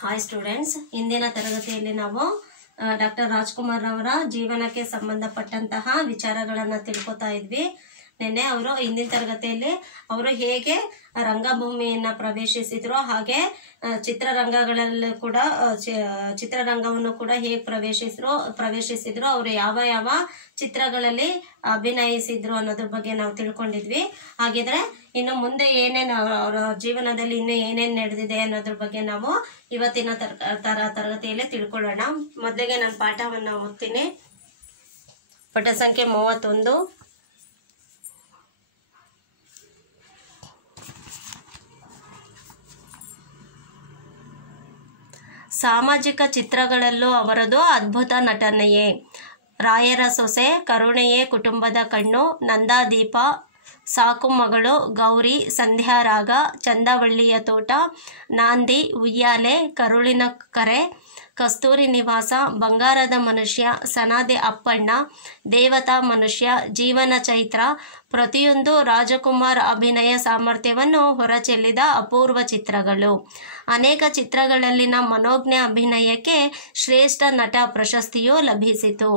Hi students, ಇಂದಿನ ತರಗತಿಯಲ್ಲಿ ನಾವು ಡಾಕ್ಟರ್ ರಾಜ್ಕುಮಾರ್ ಅವರ ಜೀವನಕ್ಕೆ ಸಂಬಂಧಪಟ್ಟಂತಹ ವಿಚಾರಗಳನ್ನು ತಿಳ್ಕೊತಾ ಇದ್ವಿ. ನಿನ್ನೆ ಅವರು ಹಿಂದಿನ ತರಗತಿಯಲ್ಲಿ ಅವರು ಹೇಗೆ ರಂಗಭೂಮಿಯನ್ನ ಪ್ರವೇಶಿಸಿದ್ರು, ಹಾಗೆ ಚಿತ್ರರಂಗಗಳಲ್ಲಿ ಕೂಡ ಚಿತ್ರರಂಗವನ್ನು ಕೂಡ ಹೇಗೆ ಪ್ರವೇಶಿಸಿದ್ರು, ಅವರು ಯಾವ ಯಾವ ಚಿತ್ರಗಳಲ್ಲಿ ಅಭಿನಯಿಸಿದ್ರು ಅನ್ನೋದ್ರ ಬಗ್ಗೆ ನಾವು ತಿಳ್ಕೊಂಡಿದ್ವಿ. ಹಾಗಿದ್ರೆ ಇನ್ನು ಮುಂದೆ ಏನೇನು ಅವರ ಜೀವನದಲ್ಲಿ ಇನ್ನು ಏನೇನು ನಡೆದಿದೆ ಅನ್ನೋದ್ರ ಬಗ್ಗೆ ನಾವು ಇವತ್ತಿನ ತರಗತಿಯಲ್ಲಿ ತಿಳ್ಕೊಳ್ಳೋಣ. ಮೊದಲಿಗೆ ನಾನು ಪಾಠವನ್ನು ಓದ್ತೀನಿ. ಪಾಠ ಸಂಖ್ಯೆ 31. ಸಾಮಾಜಿಕ ಚಿತ್ರಗಳಲ್ಲೂ ಅವರದು ಅದ್ಭುತ ನಟನೆಯೇ. ರಾಯರ ಸೊಸೆ, ಕರುಣೆಯೇ ಕುಟುಂಬದ ಕಣ್ಣು, ನಂದಾದೀಪ, ಸಾಕು ಮಗಳು, ಗೌರಿ, ಸಂಧ್ಯಾರಾಗ, ಚಂದವಳ್ಳಿಯ ತೋಟ, ನಾಂದಿ, ಉಯ್ಯಾಲೆ, ಕರುಳಿನ ಕರೆ, ಕಸ್ತೂರಿ ನಿವಾಸ, ಬಂಗಾರದ ಮನುಷ್ಯ, ಸನಾದಿ ಅಪ್ಪಣ್ಣ, ದೇವತಾ ಮನುಷ್ಯ, ಜೀವನ ಚೈತ್ರ ಪ್ರತಿಯೊಂದು ರಾಜಕುಮಾರ್ ಅಭಿನಯ ಸಾಮರ್ಥ್ಯವನ್ನು ಹೊರಚೆಲ್ಲಿದ ಅಪೂರ್ವ ಚಿತ್ರಗಳು. ಅನೇಕ ಚಿತ್ರಗಳಲ್ಲಿನ ಮನೋಜ್ಞ ಅಭಿನಯಕ್ಕೆ ಶ್ರೇಷ್ಠ ನಟ ಪ್ರಶಸ್ತಿಯೂ ಲಭಿಸಿತು.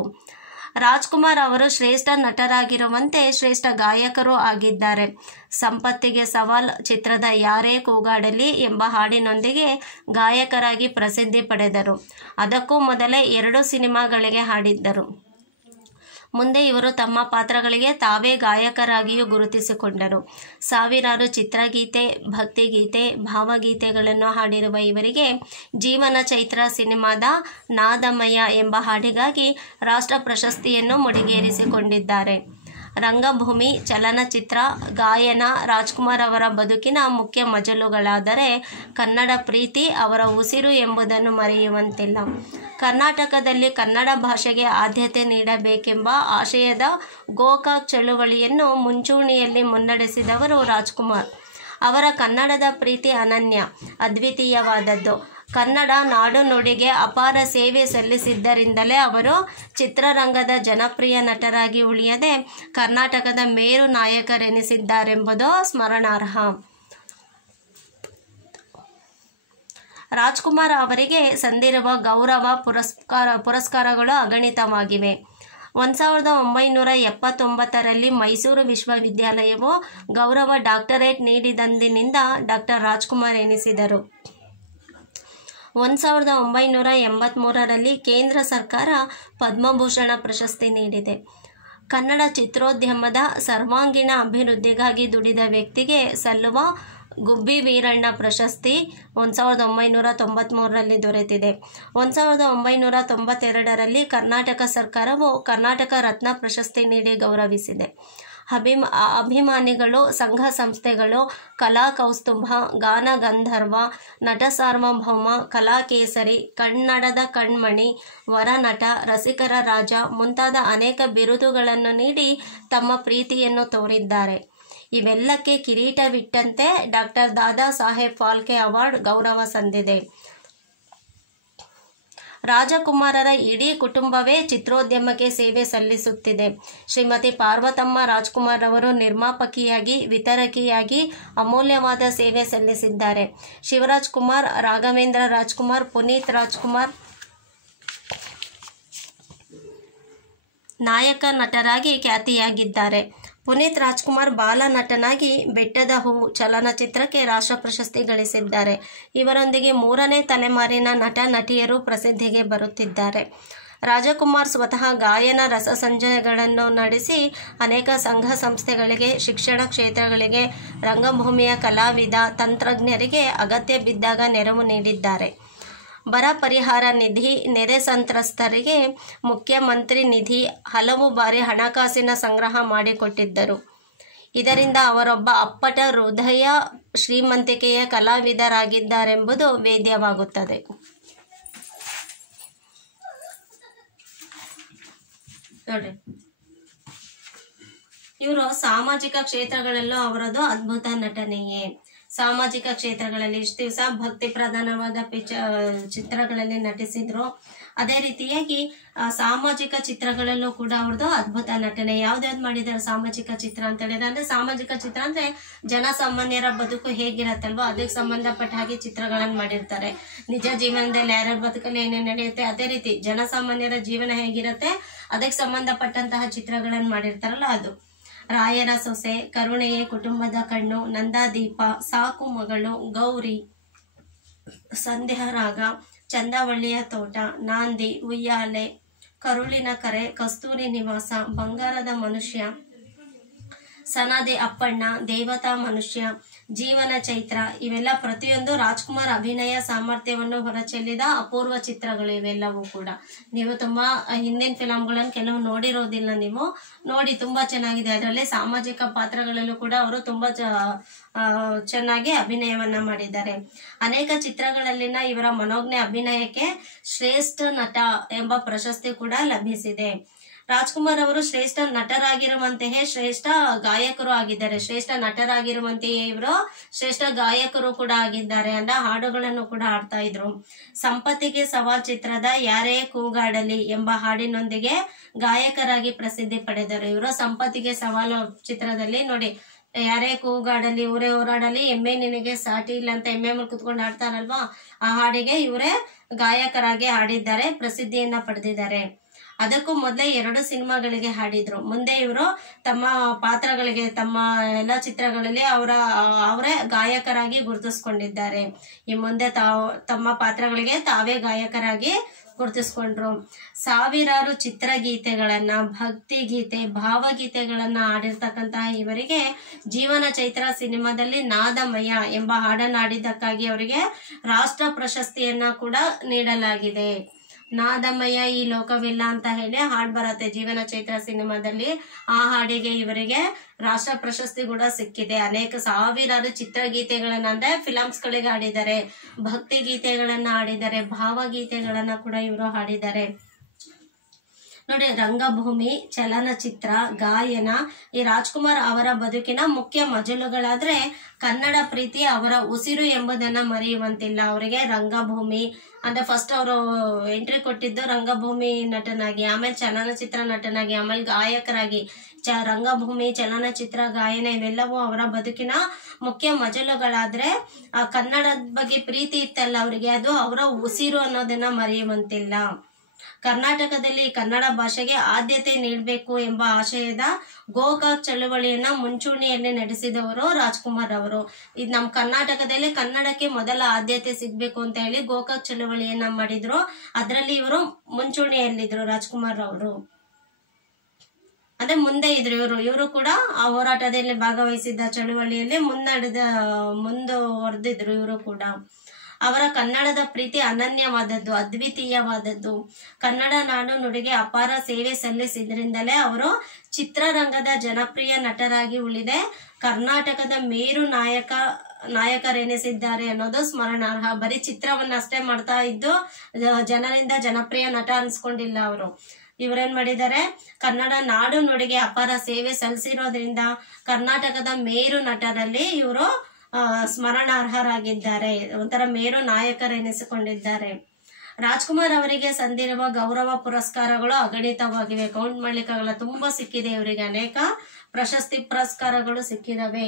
ರಾಜ್ಕುಮಾರ್ ಅವರು ಶ್ರೇಷ್ಠ ನಟರಾಗಿರುವಂತೆ ಶ್ರೇಷ್ಠ ಗಾಯಕರೂ ಆಗಿದ್ದಾರೆ. ಸಂಪತ್ತಿಗೆ ಸವಾಲ್ ಚಿತ್ರದ ಯಾರೇ ಕೂಗಾಡಲಿ ಎಂಬ ಹಾಡಿನೊಂದಿಗೆ ಗಾಯಕರಾಗಿ ಪ್ರಸಿದ್ಧಿ ಪಡೆದರು. ಅದಕ್ಕೂ ಮೊದಲೇ 2 ಸಿನಿಮಾಗಳಿಗೆ ಹಾಡಿದ್ದರು. ಮುಂದೆ ಇವರು ತಮ್ಮ ಪಾತ್ರಗಳಿಗೆ ತಾವೇ ಗಾಯಕರಾಗಿಯೂ ಗುರುತಿಸಿಕೊಂಡರು. ಸಾವಿರಾರು ಚಿತ್ರಗೀತೆ, ಭಕ್ತಿಗೀತೆ, ಭಾವಗೀತೆಗಳನ್ನು ಹಾಡಿರುವ ಇವರಿಗೆ ಜೀವನ ಚೈತ್ರ ಸಿನಿಮಾದ ನಾದಮಯ ಎಂಬ ಹಾಡಿಗಾಗಿ ರಾಷ್ಟ್ರ ಪ್ರಶಸ್ತಿಯನ್ನು ಮುಡಿಗೇರಿಸಿಕೊಂಡಿದ್ದಾರೆ. ರಂಗಭೂಮಿ, ಚಲನಚಿತ್ರ, ಗಾಯನ ರಾಜ್ಕುಮಾರ್ ಅವರ ಬದುಕಿನ ಮುಖ್ಯ ಮಜಲುಗಳಾದರೆ ಕನ್ನಡ ಪ್ರೀತಿ ಅವರ ಉಸಿರು ಎಂಬುದನ್ನು ಮರೆಯುವಂತಿಲ್ಲ. ಕರ್ನಾಟಕದಲ್ಲಿ ಕನ್ನಡ ಭಾಷೆಗೆ ಆದ್ಯತೆ ನೀಡಬೇಕೆಂಬ ಆಶಯದ ಗೋಕಾಕ್ ಚಳುವಳಿಯನ್ನು ಮುಂಚೂಣಿಯಲ್ಲಿ ಮುನ್ನಡೆಸಿದವರು ರಾಜ್ಕುಮಾರ್. ಅವರ ಕನ್ನಡದ ಪ್ರೀತಿ ಅನನ್ಯ, ಅದ್ವಿತೀಯವಾದದ್ದು. ಕನ್ನಡ ನಾಡು ನುಡಿಗೆ ಅಪಾರ ಸೇವೆ ಸಲ್ಲಿಸಿದ್ದರಿಂದಲೇ ಅವರು ಚಿತ್ರರಂಗದ ಜನಪ್ರಿಯ ನಟರಾಗಿ ಉಳಿಯದೆ ಕರ್ನಾಟಕದ ಮೇರು ನಾಯಕರೆನಿಸಿದ್ದಾರೆಂಬುದು ಸ್ಮರಣಾರ್ಹ. ರಾಜ್ಕುಮಾರ್ ಅವರಿಗೆ ಸಂದಿರುವ ಗೌರವ ಪುರಸ್ಕಾರಗಳು ಅಗಣಿತವಾಗಿವೆ. 1979ರಲ್ಲಿ ಮೈಸೂರು ವಿಶ್ವವಿದ್ಯಾಲಯವು ಗೌರವ ಡಾಕ್ಟರೇಟ್ ನೀಡಿದಂದಿನಿಂದ ಡಾಕ್ಟರ್ ರಾಜ್ಕುಮಾರ್ ಎನಿಸಿದರು. 1983ರಲ್ಲಿ ಕೇಂದ್ರ ಸರ್ಕಾರ ಪದ್ಮಭೂಷಣ ಪ್ರಶಸ್ತಿ ನೀಡಿದೆ. ಕನ್ನಡ ಚಿತ್ರೋದ್ಯಮದ ಸರ್ವಾಂಗೀಣ ಅಭಿವೃದ್ಧಿಗಾಗಿ ದುಡಿದ ವ್ಯಕ್ತಿಗೆ ಸಲ್ಲುವ ಗುಬ್ಬಿ ವೀರಣ್ಣ ಪ್ರಶಸ್ತಿ 1993ರಲ್ಲಿ ದೊರೆತಿದೆ. 1992ರಲ್ಲಿ ಕರ್ನಾಟಕ ಸರ್ಕಾರವು ಕರ್ನಾಟಕ ರತ್ನ ಪ್ರಶಸ್ತಿ ನೀಡಿ ಗೌರವಿಸಿದೆ. ಅಭಿಮಾನಿಗಳು, ಸಂಘ ಸಂಸ್ಥೆಗಳು ಕಲಾ ಕೌಸ್ತುಭ, ಗಾನ ಗಂಧರ್ವ, ನಟ ಸಾರ್ವಭೌಮ, ಕಲಾಕೇಸರಿ, ಕನ್ನಡದ ಕಣ್ಮಣಿ, ವರನಟ, ರಸಿಕರ ರಾಜ ಮುಂತಾದ ಅನೇಕ ಬಿರುದುಗಳನ್ನು ನೀಡಿ ತಮ್ಮ ಪ್ರೀತಿಯನ್ನು ತೋರಿದ್ದಾರೆ. ಇವೆಲ್ಲಕ್ಕೆ ಕಿರೀಟವಿಟ್ಟಂತೆ ಡಾಕ್ಟರ್ ದಾದಾ ಸಾಹೇಬ್ ಫಾಲ್ಕೆ ಅವಾರ್ಡ್ ಗೌರವ ಸಂದಿದೆ. ರಾಜಕುಮಾರರ ಇಡೀ ಕುಟುಂಬವೇ ಚಿತ್ರೋದ್ಯಮಕ್ಕೆ ಸೇವೆ ಸಲ್ಲಿಸುತ್ತಿದೆ. ಶ್ರೀಮತಿ ಪಾರ್ವತಮ್ಮ ರಾಜ್ಕುಮಾರ್ ಅವರು ನಿರ್ಮಾಪಕಿಯಾಗಿ, ವಿತರಕಿಯಾಗಿ ಅಮೂಲ್ಯವಾದ ಸೇವೆ ಸಲ್ಲಿಸಿದ್ದಾರೆ. ಶಿವರಾಜ್ ಕುಮಾರ್, ರಾಘವೇಂದ್ರ ರಾಜ್ಕುಮಾರ್, ಪುನೀತ್ ರಾಜ್ಕುಮಾರ್ ನಾಯಕ ನಟರಾಗಿ ಖ್ಯಾತಿಯಾಗಿದ್ದಾರೆ. ಪುನೀತ್ ರಾಜ್ಕುಮಾರ್ ಬಾಲ ನಟನಾಗಿ ಬೆಟ್ಟದ ಹೂವು ಚಲನಚಿತ್ರಕ್ಕೆ ರಾಷ್ಟ್ರ ಪ್ರಶಸ್ತಿ ಗಳಿಸಿದ್ದಾರೆ. ಇವರೊಂದಿಗೆ 3ನೇ ತಲೆಮಾರಿನ ನಟ ನಟಿಯರು ಪ್ರಸಿದ್ಧಿಗೆ ಬರುತ್ತಿದ್ದಾರೆ. ರಾಜಕುಮಾರ್ ಸ್ವತಃ ಗಾಯನ ರಸಸಂಜಯಗಳನ್ನು ನಡೆಸಿ ಅನೇಕ ಸಂಘ ಸಂಸ್ಥೆಗಳಿಗೆ, ಶಿಕ್ಷಣ ಕ್ಷೇತ್ರಗಳಿಗೆ, ರಂಗಭೂಮಿಯ ಕಲಾವಿದ, ತಂತ್ರಜ್ಞರಿಗೆ ಅಗತ್ಯ ಬಿದ್ದಾಗ ನೆರವು ನೀಡಿದ್ದಾರೆ. ಬರ ಪರಿಹಾರ ನಿಧಿ, ನೆರೆ ಸಂತ್ರಸ್ತರಿಗೆ ಮುಖ್ಯಮಂತ್ರಿ ನಿಧಿ, ಹಲವು ಬಾರಿ ಹಣಕಾಸಿನ ಸಂಗ್ರಹ ಮಾಡಿಕೊಟ್ಟಿದ್ದರು. ಇದರಿಂದ ಅವರೊಬ್ಬ ಅಪ್ಪಟ ಹೃದಯ ಶ್ರೀಮಂತಿಕೆಯ ಕಲಾವಿದರಾಗಿದ್ದಾರೆಂಬುದು ವೇದ್ಯವಾಗುತ್ತದೆ. ನೋಡಿ, ಇವರು ಸಾಮಾಜಿಕ ಕ್ಷೇತ್ರಗಳಲ್ಲೂ ಅವರದು ಅದ್ಭುತ ನಟನೆಯೇ. ಸಾಮಾಜಿಕ ಕ್ಷೇತ್ರಗಳಲ್ಲಿ ಇಷ್ಟು ದಿವಸ ಭಕ್ತಿ ಪ್ರಧಾನವಾದ ಚಿತ್ರಗಳಲ್ಲಿ ನಟಿಸಿದ್ರು. ಅದೇ ರೀತಿಯಾಗಿ ಸಾಮಾಜಿಕ ಚಿತ್ರಗಳಲ್ಲೂ ಕೂಡ ಅವ್ರದ್ದು ಅದ್ಭುತ ನಟನೆ. ಯಾವ್ದಾವ್ದು ಮಾಡಿದ್ದಾರೆ ಸಾಮಾಜಿಕ ಚಿತ್ರ ಅಂತ ಹೇಳಿದ್ರೆ, ಅಂದ್ರೆ ಸಾಮಾಜಿಕ ಚಿತ್ರ ಅಂದ್ರೆ ಜನಸಾಮಾನ್ಯರ ಬದುಕು ಹೇಗಿರತ್ತಲ್ವೋ ಅದಕ್ಕೆ ಸಂಬಂಧಪಟ್ಟ ಹಾಗೆ ಚಿತ್ರಗಳನ್ನ ಮಾಡಿರ್ತಾರೆ. ನಿಜ ಜೀವನದಲ್ಲಿ ಯಾರ್ಯಾರ ಬದುಕಲ್ಲಿ ಏನೇನ್ ನಡೆಯುತ್ತೆ, ಅದೇ ರೀತಿ ಜನಸಾಮಾನ್ಯರ ಜೀವನ ಹೇಗಿರತ್ತೆ ಅದಕ್ಕೆ ಸಂಬಂಧಪಟ್ಟಂತಹ ಚಿತ್ರಗಳನ್ನ ಮಾಡಿರ್ತಾರಲ್ಲ ಅದು. ರಾಯರ ಸೊಸೆ, ಕರುಣೆಯೇ ಕುಟುಂಬದ ಕಣ್ಣು, ನಂದಾದೀಪ, ಸಾಕು ಮಗಳು, ಗೌರಿ, ಸಂಧ್ಯಾ ರಾಗ, ಚಂದವಳ್ಳಿಯ ತೋಟ, ನಾಂದಿ, ಉಯ್ಯಾಲೆ, ಕರುಳಿನ ಕರೆ, ಕಸ್ತೂರಿ ನಿವಾಸ, ಬಂಗಾರದ ಮನುಷ್ಯ, ಸನಾದಿ ಅಪ್ಪಣ್ಣ, ದೇವತಾ ಮನುಷ್ಯ, ಜೀವನ ಚೈತ್ರ, ಇವೆಲ್ಲ ಪ್ರತಿಯೊಂದು ರಾಜ್ಕುಮಾರ್ ಅಭಿನಯ ಸಾಮರ್ಥ್ಯವನ್ನು ಹೊರಚೆಲ್ಲಿದ ಅಪೂರ್ವ ಚಿತ್ರಗಳು ಇವೆಲ್ಲವೂ ಕೂಡ. ನೀವು ತುಂಬಾ ಹಿಂದಿನ ಫಿಲಂಗಳನ್ನು ಕೆಲವು ನೋಡಿರೋದಿಲ್ಲ, ನೀವು ನೋಡಿ, ತುಂಬಾ ಚೆನ್ನಾಗಿದೆ. ಅದರಲ್ಲಿ ಸಾಮಾಜಿಕ ಪಾತ್ರಗಳಲ್ಲೂ ಕೂಡ ಅವರು ತುಂಬಾ ಚೆನ್ನಾಗಿ ಅಭಿನಯವನ್ನ ಮಾಡಿದ್ದಾರೆ. ಅನೇಕ ಚಿತ್ರಗಳಲ್ಲಿನ ಇವರ ಮನೋಜ್ಞ ಅಭಿನಯಕ್ಕೆ ಶ್ರೇಷ್ಠ ನಟ ಎಂಬ ಪ್ರಶಸ್ತಿ ಕೂಡ ಲಭಿಸಿದೆ. ರಾಜ್ಕುಮಾರ್ ಅವರು ಶ್ರೇಷ್ಠ ನಟರಾಗಿರುವಂತೆಯೇ ಶ್ರೇಷ್ಠ ಗಾಯಕರು ಆಗಿದ್ದಾರೆ. ಶ್ರೇಷ್ಠ ನಟರಾಗಿರುವಂತೆಯೇ ಇವರು ಶ್ರೇಷ್ಠ ಗಾಯಕರು ಕೂಡ ಆಗಿದ್ದಾರೆ. ಅಂದ ಹಾಡುಗಳನ್ನು ಕೂಡ ಹಾಡ್ತಾ ಇದ್ರು. ಸಂಪತ್ತಿಗೆ ಸವಾಲ್ ಚಿತ್ರದ ಯಾರೇ ಕೂಗಾಡಲಿ ಎಂಬ ಹಾಡಿನೊಂದಿಗೆ ಗಾಯಕರಾಗಿ ಪ್ರಸಿದ್ಧಿ ಪಡೆದರು. ಇವರು ಸಂಪತ್ತಿಗೆ ಸವಾಲು ಚಿತ್ರದಲ್ಲಿ ನೋಡಿ, ಯಾರೇ ಕೂಗಾಡಲಿ ಊರೇ ಹೋರಾಡಲಿ ಎಮ್ಮೆ ನಿನಗೆ ಸಾಟಿ ಇಲ್ಲ ಅಂತ ಎಮ್ಮೆ ಮೇಲೆ ಕುತ್ಕೊಂಡು ಹಾಡ್ತಾರಲ್ವಾ, ಆ ಹಾಡಿಗೆ ಇವರೇ ಗಾಯಕರಾಗಿ ಹಾಡಿದ್ದಾರೆ, ಪ್ರಸಿದ್ಧಿಯನ್ನ ಪಡೆದಿದ್ದಾರೆ. ಅದಕ್ಕೂ ಮೊದಲೇ 2 ಸಿನಿಮಾಗಳಿಗೆ ಹಾಡಿದ್ರು. ಮುಂದೆ ಇವರು ತಮ್ಮ ಪಾತ್ರಗಳಿಗೆ, ತಮ್ಮ ಎಲ್ಲ ಚಿತ್ರಗಳಲ್ಲಿ ಅವರೇ ಗಾಯಕರಾಗಿ ಗುರುತಿಸ್ಕೊಂಡಿದ್ದಾರೆ. ಈ ಮುಂದೆ ತಮ್ಮ ಪಾತ್ರಗಳಿಗೆ ತಾವೇ ಗಾಯಕರಾಗಿ ಗುರುತಿಸ್ಕೊಂಡ್ರು. ಸಾವಿರಾರು ಚಿತ್ರಗೀತೆಗಳನ್ನ, ಭಕ್ತಿ ಗೀತೆ, ಭಾವಗೀತೆಗಳನ್ನ ಹಾಡಿರ್ತಕ್ಕಂತಹ ಇವರಿಗೆ ಜೀವನ ಚೈತ್ರ ಸಿನಿಮಾದಲ್ಲಿ ನಾದಮಯ ಎಂಬ ಹಾಡನ್ನು ಹಾಡಿದ್ದಕ್ಕಾಗಿ ಅವರಿಗೆ ರಾಷ್ಟ್ರ ಪ್ರಶಸ್ತಿಯನ್ನ ಕೂಡ ನೀಡಲಾಗಿದೆ. ನಾದಮಯ ಈ ಲೋಕವಿಲ್ಲ ಅಂತ ಹೇಳಿ ಹಾಡ್ ಬರತ್ತೆ ಜೀವನ ಚೈತ್ರ ಸಿನಿಮಾದಲ್ಲಿ. ಆ ಹಾಡಿಗೆ ಇವರಿಗೆ ರಾಷ್ಟ್ರ ಪ್ರಶಸ್ತಿ ಕೂಡ ಸಿಕ್ಕಿದೆ. ಅನೇಕ ಸಾವಿರಾರು ಚಿತ್ರಗೀತೆಗಳನ್ನ, ಅಂದ್ರೆ ಫಿಲಮ್ಸ್ ಗಳಿಗೆ ಹಾಡಿದ್ದಾರೆ, ಭಕ್ತಿ ಗೀತೆಗಳನ್ನ ಹಾಡಿದ್ದಾರೆ, ಭಾವಗೀತೆಗಳನ್ನ ಕೂಡ ಇವರು ಹಾಡಿದ್ದಾರೆ. ನೋಡಿ, ರಂಗಭೂಮಿ, ಚಲನಚಿತ್ರ, ಗಾಯನ ಈ ರಾಜ್ಕುಮಾರ್ ಅವರ ಬದುಕಿನ ಮುಖ್ಯ ಮಜಲುಗಳಾದ್ರೆ ಕನ್ನಡ ಪ್ರೀತಿ ಅವರ ಉಸಿರು ಎಂಬುದನ್ನ ಮರೆಯುವಂತಿಲ್ಲ. ಅವರಿಗೆ ರಂಗಭೂಮಿ ಅಂದ್ರೆ ಫಸ್ಟ್ ಅವರು ಎಂಟ್ರಿ ಕೊಟ್ಟಿದ್ದು ರಂಗಭೂಮಿ ನಟನಾಗಿ, ಆಮೇಲೆ ಚಲನಚಿತ್ರ ನಟನಾಗಿ, ಆಮೇಲೆ ಗಾಯಕರಾಗಿ. ರಂಗಭೂಮಿ, ಚಲನಚಿತ್ರ, ಗಾಯನ ಇವೆಲ್ಲವೂ ಅವರ ಬದುಕಿನ ಮುಖ್ಯ ಮಜಲುಗಳಾದ್ರೆ ಕನ್ನಡದ ಬಗ್ಗೆ ಪ್ರೀತಿ ಇತ್ತಲ್ಲ ಅವರಿಗೆ, ಅದು ಅವರ ಉಸಿರು ಅನ್ನೋದನ್ನ ಮರೆಯುವಂತಿಲ್ಲ. ಕರ್ನಾಟಕದಲ್ಲಿ ಕನ್ನಡ ಭಾಷೆಗೆ ಆದ್ಯತೆ ನೀಡಬೇಕು ಎಂಬ ಆಶಯದ ಗೋಕಾಕ್ ಚಳುವಳಿಯನ್ನ ಮುಂಚೂಣಿಯಲ್ಲಿ ನಡೆಸಿದವರು ರಾಜ್ಕುಮಾರ್ ಅವರು. ಇದು ನಮ್ಮ ಕರ್ನಾಟಕದಲ್ಲಿ ಕನ್ನಡಕ್ಕೆ ಮೊದಲ ಆದ್ಯತೆ ಸಿಗ್ಬೇಕು ಅಂತ ಹೇಳಿ ಗೋಕಾಕ್ ಚಳುವಳಿಯನ್ನ ಮಾಡಿದ್ರು. ಅದರಲ್ಲಿ ಇವರು ಮುಂಚೂಣಿಯಲ್ಲಿದ್ರು ರಾಜ್ಕುಮಾರ್ ಅವರು. ಅಂದ್ರೆ ಮುಂದೆ ಇದ್ರು ಇವರು ಕೂಡ ಆ ಹೋರಾಟದಲ್ಲಿ ಭಾಗವಹಿಸಿದ್ದ ಚಳುವಳಿಯಲ್ಲಿ ಮುಂದುವರೆದಿದ್ರು ಇವರು ಕೂಡ. ಅವರ ಕನ್ನಡದ ಪ್ರೀತಿ ಅನನ್ಯವಾದದ್ದು, ಅದ್ವಿತೀಯವಾದದ್ದು. ಕನ್ನಡ ನಾಡು ನುಡಿಗೆ ಅಪಾರ ಸೇವೆ ಸಲ್ಲಿಸಿದ್ರಿಂದಲೇ ಅವರು ಚಿತ್ರರಂಗದ ಜನಪ್ರಿಯ ನಟರಾಗಿ ಉಳಿದೆ ಕರ್ನಾಟಕದ ಮೇರು ನಾಯಕರೆನಿಸಿದ್ದಾರೆ ಅನ್ನೋದು ಸ್ಮರಣಾರ್ಹ. ಬರೀ ಚಿತ್ರವನ್ನಷ್ಟೇ ಮಾಡ್ತಾ ಇದ್ದು ಜನರಿಂದ ಜನಪ್ರಿಯ ನಟ ಅನ್ಸ್ಕೊಂಡಿಲ್ಲ ಅವರು. ಇವರೇನ್ ಮಾಡಿದ್ದಾರೆ, ಕನ್ನಡ ನಾಡು ನುಡಿಗೆ ಅಪಾರ ಸೇವೆ ಸಲ್ಲಿಸಿರೋದ್ರಿಂದ ಕರ್ನಾಟಕದ ಮೇರು ನಟರಲ್ಲಿ ಇವರು ಸ್ಮರಣಾರ್ಹರಾಗಿದ್ದಾರೆ, ಒಂಥರ ಮೇರು ನಾಯಕರೆನಿಸಿಕೊಂಡಿದ್ದಾರೆ. ರಾಜ್ಕುಮಾರ್ ಅವರಿಗೆ ಸಂದಿರುವ ಗೌರವ ಪುರಸ್ಕಾರಗಳು ಅಗಣಿತವಾಗಿವೆ, ಕೌಂಟ್ ಮಾಡ್ಲಿಕ್ಕಾಗಲ್ಲ, ತುಂಬಾ ಸಿಕ್ಕಿದೆ ಇವರಿಗೆ. ಅನೇಕ ಪ್ರಶಸ್ತಿ ಪುರಸ್ಕಾರಗಳು ಸಿಕ್ಕಿದವೆ.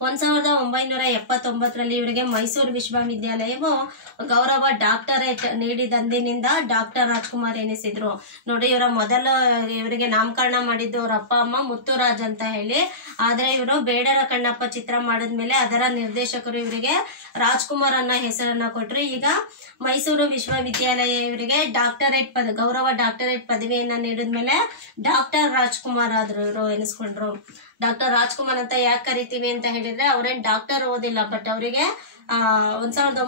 1979ರಲ್ಲಿ ಇವರಿಗೆ ಮೈಸೂರು ವಿಶ್ವವಿದ್ಯಾಲಯವು ಗೌರವ ಡಾಕ್ಟರೇಟ್ ನೀಡಿದಂದಿನಿಂದ ಡಾಕ್ಟರ್ ರಾಜ್ಕುಮಾರ್ ಎನಿಸಿದ್ರು. ನೋಡಿ, ಇವರಿಗೆ ನಾಮಕರಣ ಮಾಡಿದ್ದು ಅವ್ರ ಅಪ್ಪ ಅಮ್ಮ ಮುತ್ತುರಾಜ್ ಅಂತ ಹೇಳಿ. ಆದ್ರೆ ಇವರು ಬೇಡರ ಕಣ್ಣಪ್ಪ ಚಿತ್ರ ಮಾಡಿದ್ಮೇಲೆ ಅದರ ನಿರ್ದೇಶಕರು ಇವರಿಗೆ ರಾಜ್ಕುಮಾರ್ ಅನ್ನೋ ಹೆಸರನ್ನ ಕೊಟ್ರು. ಈಗ ಮೈಸೂರು ವಿಶ್ವವಿದ್ಯಾಲಯ ಇವರಿಗೆ ಗೌರವ ಡಾಕ್ಟರೇಟ್ ಪದವಿಯನ್ನ ನೀಡಿದ್ಮೇಲೆ ಡಾಕ್ಟರ್ ರಾಜ್ಕುಮಾರ್ ಆದ್ರು ಇವರು ಎನಿಸ್ಕೊಂಡ್ರು. ಡಾಕ್ಟರ್ ರಾಜ್ಕುಮಾರ್ ಅಂತ ಯಾಕೆ ಕರಿತೀವಿ ಅಂತ ಹೇಳಿದ್ರೆ, ಅವ್ರೇನ್ ಡಾಕ್ಟರ್ ಓದಿಲ್ಲ, ಬಟ್ ಅವರಿಗೆ 1900